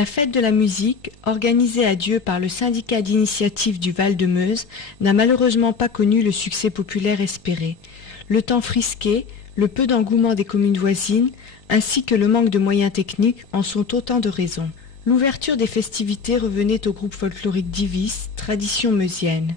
La fête de la musique, organisée à Dieu par le syndicat d'initiative du Val-de-Meuse, n'a malheureusement pas connu le succès populaire espéré. Le temps frisqué, le peu d'engouement des communes voisines, ainsi que le manque de moyens techniques en sont autant de raisons. L'ouverture des festivités revenait au groupe folklorique Divis, tradition meusienne.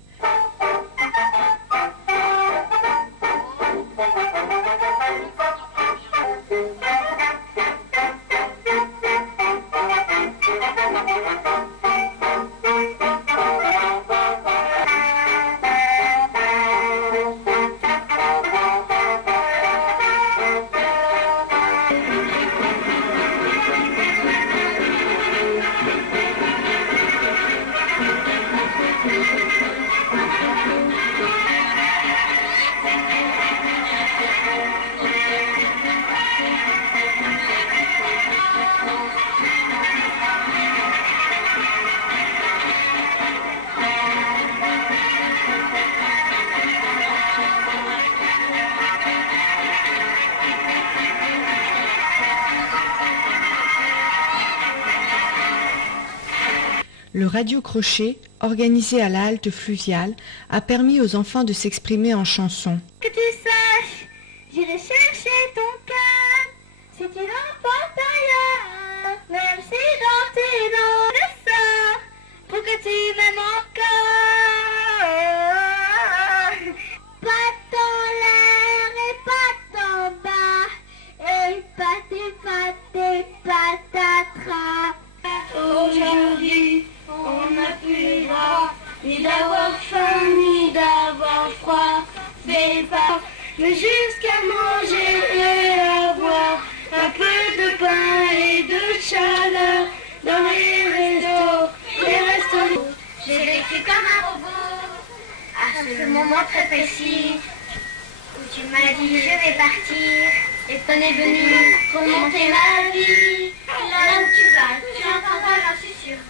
Le radio-crochet, organisé à la halte fluviale, a permis aux enfants de s'exprimer en chansons. Que tu saches, j'irai chercher ton cœur, si tu l'emportes ailleurs, même si dans tes dents le sort, pour que tu m'aimes encore. Patte en l'air et patte en bas, et patatras. Aujourd'hui, on n'a plus droit, ni d'avoir faim, ni d'avoir froid. C'est pas, mais jusqu'à manger et à boire un peu de pain et de chaleur dans les restos. J'ai vécu comme un robot à ce moment très précis où tu m'as dit je vais partir et t'en es venu pour monter ma vie. Là où tu vas, tu entendras, j'en suis sûre.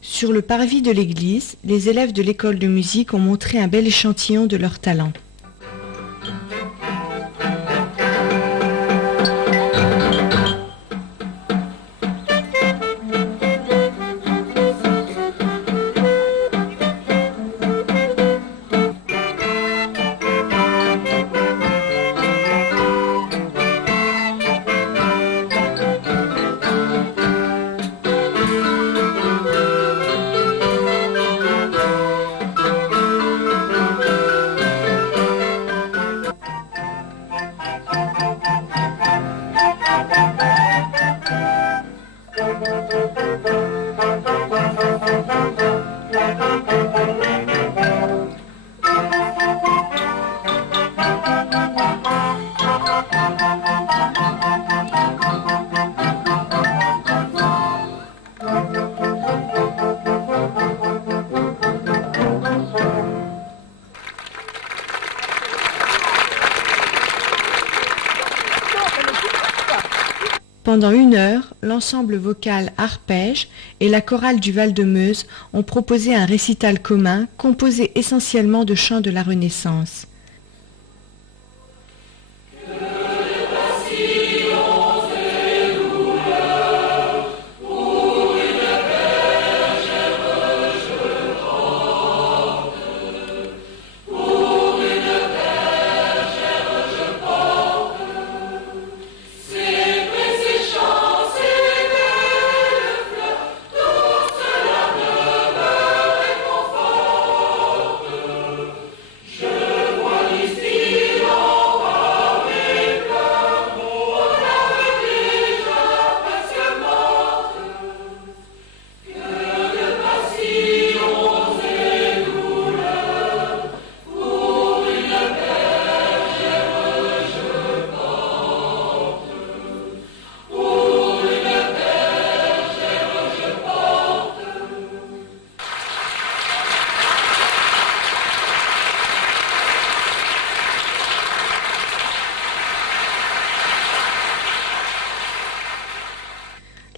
Sur le parvis de l'église, les élèves de l'école de musique ont montré un bel échantillon de leur talent. Pendant 1 heure, l'ensemble vocal Arpège et la chorale du Val-de-Meuse ont proposé un récital commun composé essentiellement de chants de la Renaissance.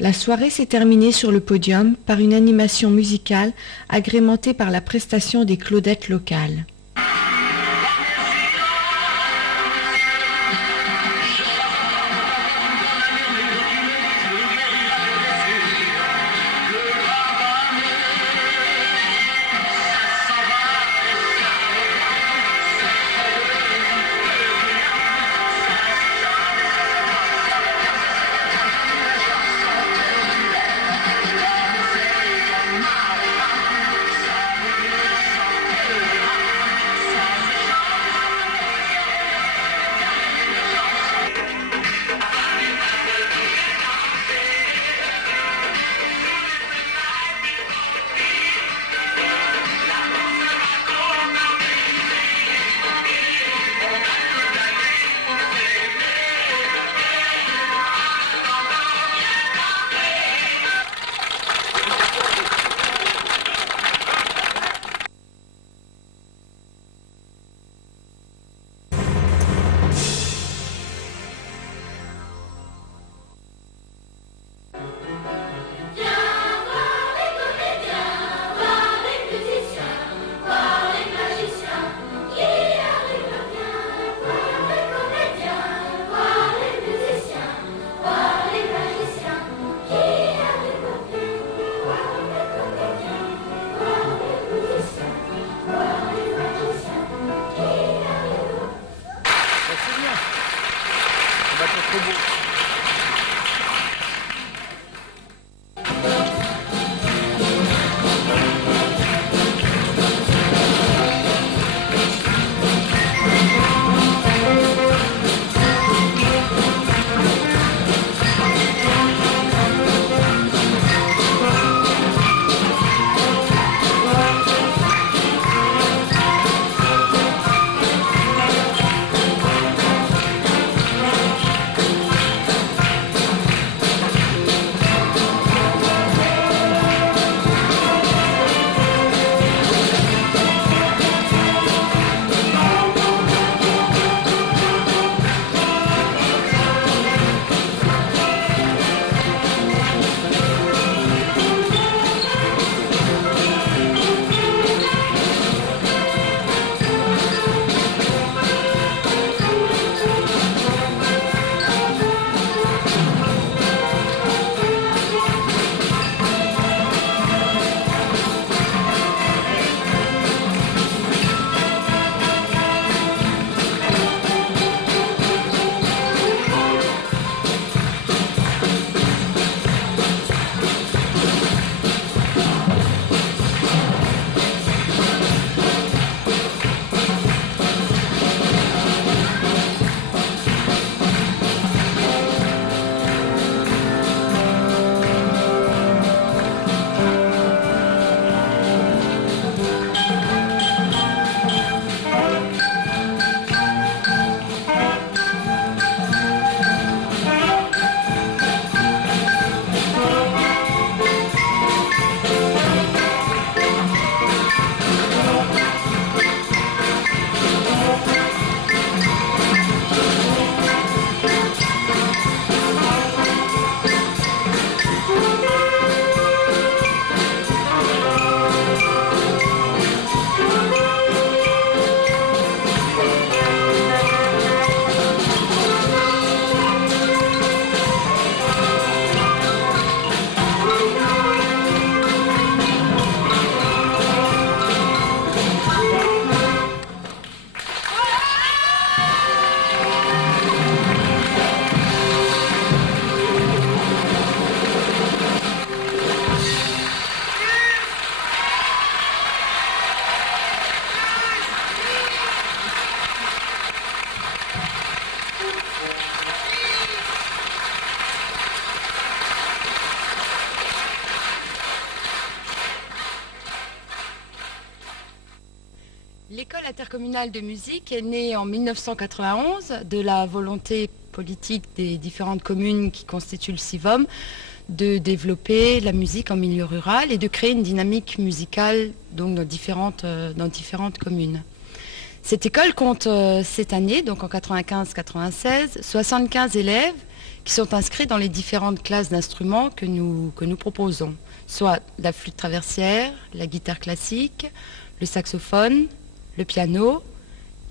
La soirée s'est terminée sur le podium par une animation musicale agrémentée par la prestation des Claudettes locales. L'école intercommunale de musique est née en 1991 de la volonté politique des différentes communes qui constituent le CIVOM de développer la musique en milieu rural et de créer une dynamique musicale donc dans différentes communes. Cette école compte cette année, donc en 95-96, 75 élèves qui sont inscrits dans les différentes classes d'instruments que nous proposons, soit la flûte traversière, la guitare classique, le saxophone, le piano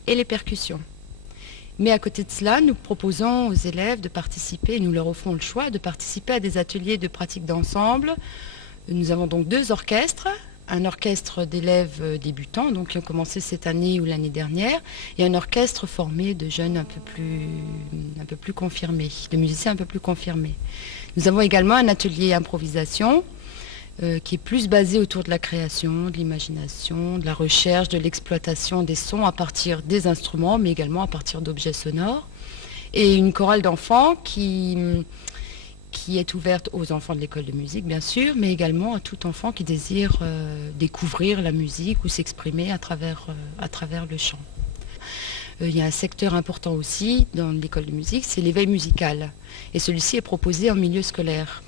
et les percussions. Mais à côté de cela, nous proposons aux élèves de participer, nous leur offrons le choix de participer à des ateliers de pratique d'ensemble. Nous avons donc 2 orchestres, un orchestre d'élèves débutants, donc qui ont commencé cette année ou l'année dernière, et un orchestre formé de jeunes un peu plus confirmés, de musiciens un peu plus confirmés. Nous avons également un atelier improvisation qui est plus basé autour de la création, de l'imagination, de la recherche, de l'exploitation des sons à partir des instruments, mais également à partir d'objets sonores. Et une chorale d'enfants qui est ouverte aux enfants de l'école de musique, bien sûr, mais également à tout enfant qui désire découvrir la musique ou s'exprimer à travers le chant. Il y a un secteur important aussi dans l'école de musique, c'est l'éveil musical. Et celui-ci est proposé en milieu scolaire.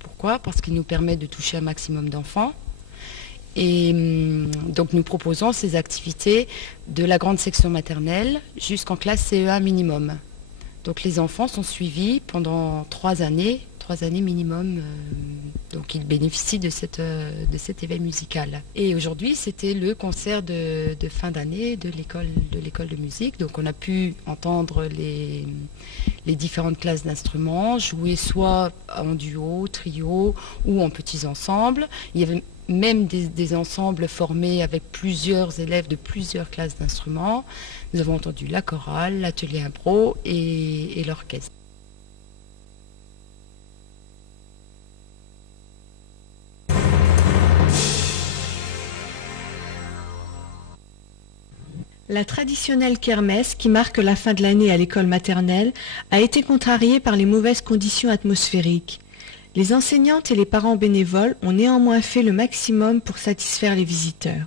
Pourquoi ? Parce qu'il nous permet de toucher un maximum d'enfants. Et donc nous proposons ces activités de la grande section maternelle jusqu'en classe CE1 minimum. Donc les enfants sont suivis pendant 3 années minimum, donc ils bénéficient de cet éveil musical. Et aujourd'hui, c'était le concert de fin d'année de l'école de musique. Donc on a pu entendre les différentes classes d'instruments, jouer soit en duo, trio ou en petits ensembles. Il y avait même des ensembles formés avec plusieurs élèves de plusieurs classes d'instruments. Nous avons entendu la chorale, l'atelier impro et l'orchestre. La traditionnelle kermesse qui marque la fin de l'année à l'école maternelle a été contrariée par les mauvaises conditions atmosphériques. Les enseignantes et les parents bénévoles ont néanmoins fait le maximum pour satisfaire les visiteurs.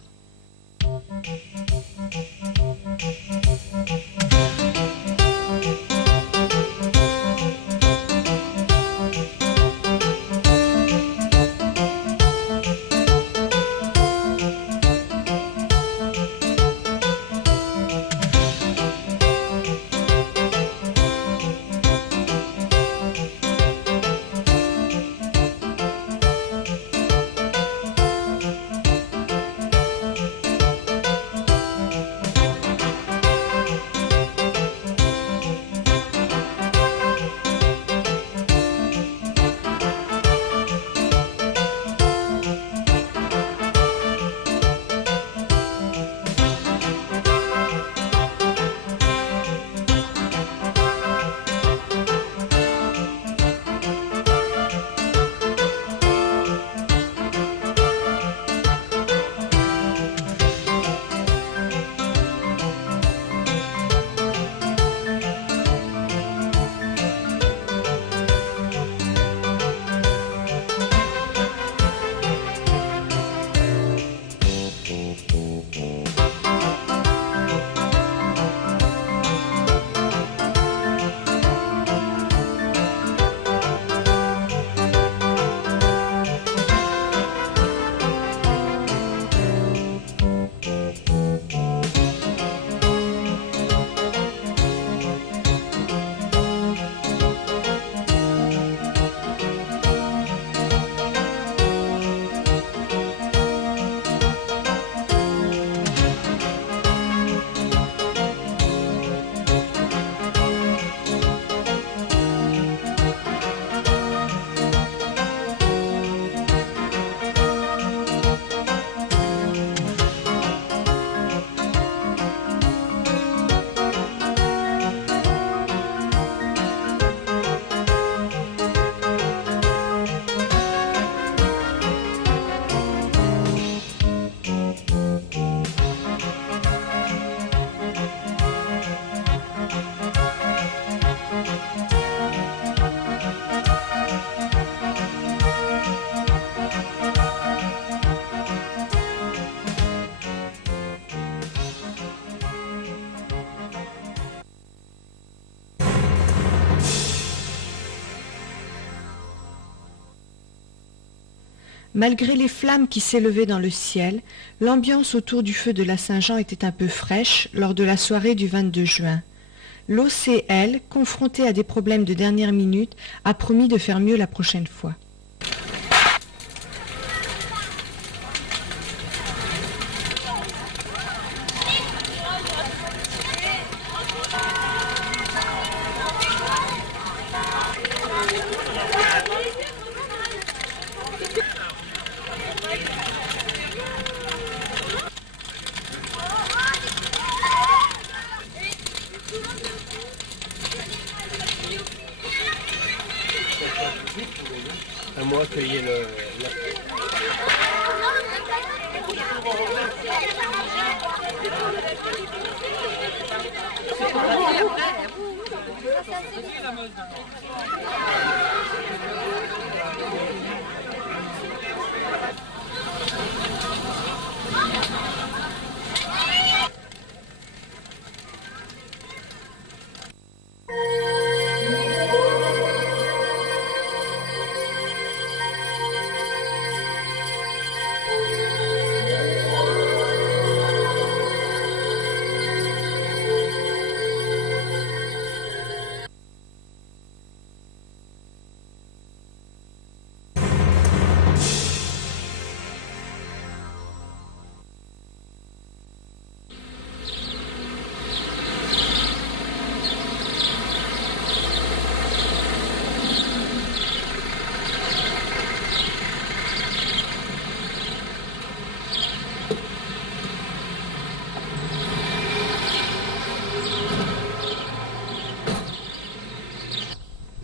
Malgré les flammes qui s'élevaient dans le ciel, l'ambiance autour du feu de la Saint-Jean était un peu fraîche lors de la soirée du 22 juin. L'OCL, confronté à des problèmes de dernière minute, a promis de faire mieux la prochaine fois. À moi cueillir le...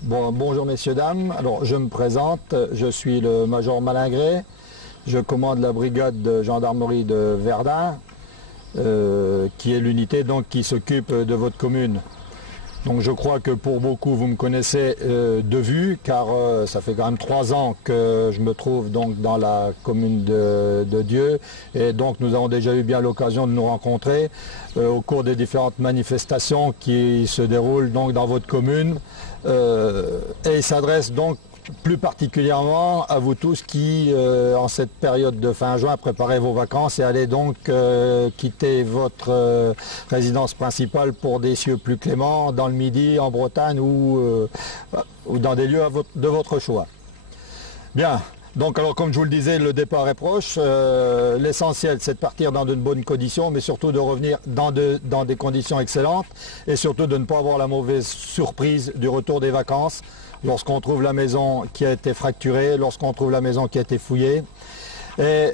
Bon, bonjour messieurs, dames. Alors je me présente, je suis le major Malingré, je commande la brigade de gendarmerie de Verdun, qui est l'unité donc qui s'occupe de votre commune. Donc je crois que pour beaucoup vous me connaissez de vue, car ça fait quand même 3 ans que je me trouve donc dans la commune de Dieu, et donc nous avons déjà eu bien l'occasion de nous rencontrer au cours des différentes manifestations qui se déroulent donc dans votre commune, et il s'adresse donc plus particulièrement à vous tous qui, en cette période de fin juin, préparez vos vacances et allez donc quitter votre résidence principale pour des cieux plus cléments, dans le Midi, en Bretagne ou dans des lieux de votre choix. Bien, donc alors comme je vous le disais, le départ est proche. L'essentiel c'est de partir dans de bonnes conditions, mais surtout de revenir dans des conditions excellentes et surtout de ne pas avoir la mauvaise surprise du retour des vacances. Lorsqu'on trouve la maison qui a été fracturée, lorsqu'on trouve la maison qui a été fouillée, et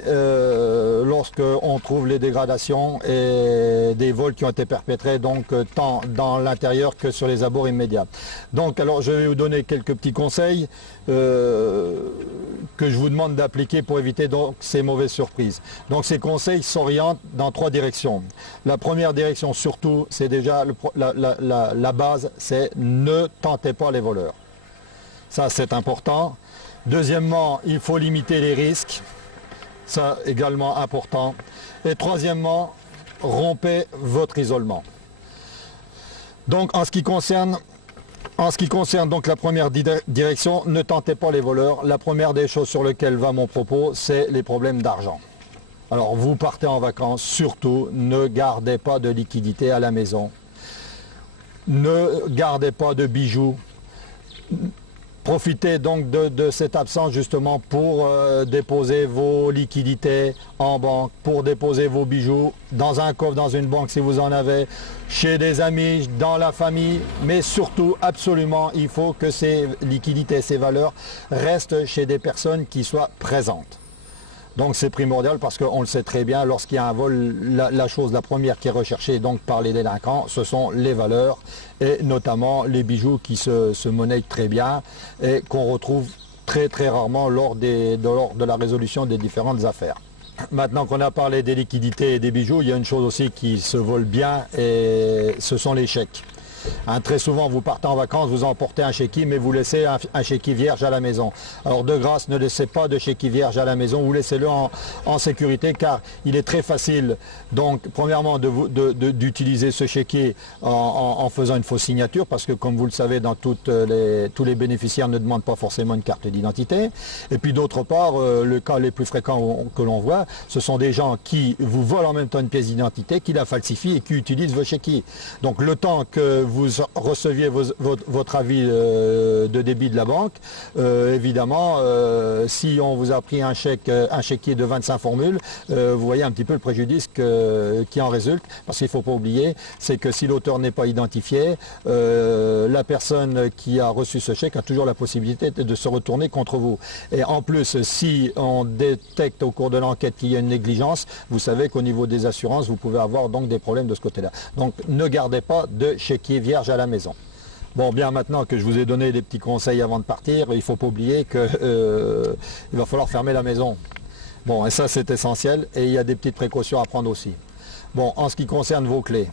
lorsqu'on trouve les dégradations et des vols qui ont été perpétrés, donc tant dans l'intérieur que sur les abords immédiats. Donc alors je vais vous donner quelques petits conseils que je vous demande d'appliquer pour éviter donc ces mauvaises surprises. Donc ces conseils s'orientent dans 3 directions. La première direction surtout, c'est déjà la base, c'est ne tentez pas les voleurs. Ça, c'est important. Deuxièmement, il faut limiter les risques. Ça, également important. Et troisièmement, rompez votre isolement. Donc, en ce qui concerne donc la première direction, ne tentez pas les voleurs. La première des choses sur lesquelles va mon propos, c'est les problèmes d'argent. Alors, vous partez en vacances, surtout, ne gardez pas de liquidité à la maison. Ne gardez pas de bijoux. Profitez donc de cette absence justement pour déposer vos liquidités en banque, pour déposer vos bijoux dans un coffre, dans une banque si vous en avez, chez des amis, dans la famille, mais surtout absolument il faut que ces liquidités, ces valeurs restent chez des personnes qui soient présentes. Donc c'est primordial parce qu'on le sait très bien, lorsqu'il y a un vol, la première qui est recherchée donc par les délinquants, ce sont les valeurs et notamment les bijoux qui se monnaient très bien et qu'on retrouve très rarement lors de la résolution des différentes affaires. Maintenant qu'on a parlé des liquidités et des bijoux, il y a une chose aussi qui se vole bien et ce sont les chèques. Hein, très souvent, vous partez en vacances, vous emportez un chéquier, mais vous laissez un chéquier vierge à la maison. Alors de grâce, ne laissez pas de chéquier vierge à la maison, vous laissez-le en sécurité, car il est très facile, donc premièrement, d'utiliser ce chéquier en faisant une fausse signature, parce que comme vous le savez, dans tous les bénéficiaires ne demandent pas forcément une carte d'identité. Et puis d'autre part, le cas les plus fréquents que l'on voit, ce sont des gens qui vous volent en même temps une pièce d'identité, qui la falsifient et qui utilisent vos chéquiers. Donc le temps que vous receviez votre avis de débit de la banque, évidemment, si on vous a pris un chéquier de 25 formules, vous voyez un petit peu le préjudice qui en résulte, parce qu'il ne faut pas oublier, c'est que si l'auteur n'est pas identifié, la personne qui a reçu ce chèque a toujours la possibilité de se retourner contre vous. Et en plus, si on détecte au cours de l'enquête qu'il y a une négligence, vous savez qu'au niveau des assurances, vous pouvez avoir donc des problèmes de ce côté-là. Donc ne gardez pas de chéquier vierge à la maison. Bon, bien maintenant que je vous ai donné des petits conseils avant de partir, il ne faut pas oublier qu'il va falloir fermer la maison. Bon, et ça c'est essentiel, et il y a des petites précautions à prendre aussi. Bon, en ce qui concerne vos clés,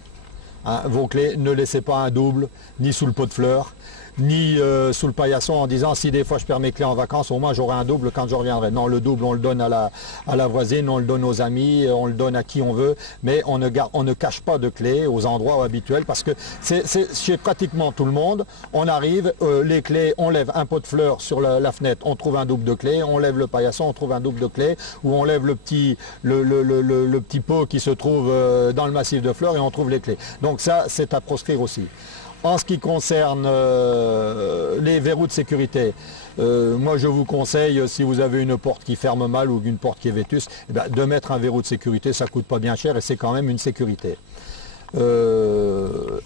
vos clés, ne laissez pas un double, ni sous le pot de fleurs, ni sous le paillasson en disant si des fois je perds mes clés en vacances, au moins j'aurai un double quand je reviendrai. Non, le double on le donne à la voisine, on le donne aux amis, on le donne à qui on veut, mais on ne cache pas de clés aux endroits habituels, parce que c'est chez pratiquement tout le monde, on arrive, les clés, on lève un pot de fleurs sur la fenêtre, on trouve un double de clés, on lève le paillasson, on trouve un double de clés, ou on lève le petit pot qui se trouve dans le massif de fleurs et on trouve les clés. Donc ça, c'est à proscrire aussi. En ce qui concerne les verrous de sécurité, moi je vous conseille, si vous avez une porte qui ferme mal ou une porte qui est vétuste, de mettre un verrou de sécurité, ça ne coûte pas bien cher et c'est quand même une sécurité.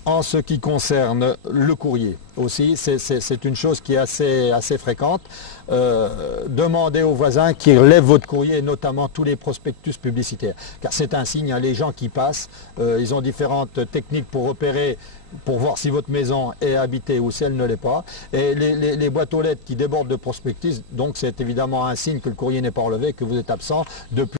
En ce qui concerne le courrier aussi, c'est une chose qui est assez fréquente. Demandez aux voisins qui relèvent votre courrier, et notamment tous les prospectus publicitaires, car c'est un signe, hein, les gens qui passent, ils ont différentes techniques pour repérer, pour voir si votre maison est habitée ou si elle ne l'est pas. Et les boîtes aux lettres qui débordent de prospectus, donc c'est évidemment un signe que le courrier n'est pas relevé, que vous êtes absent. De plus,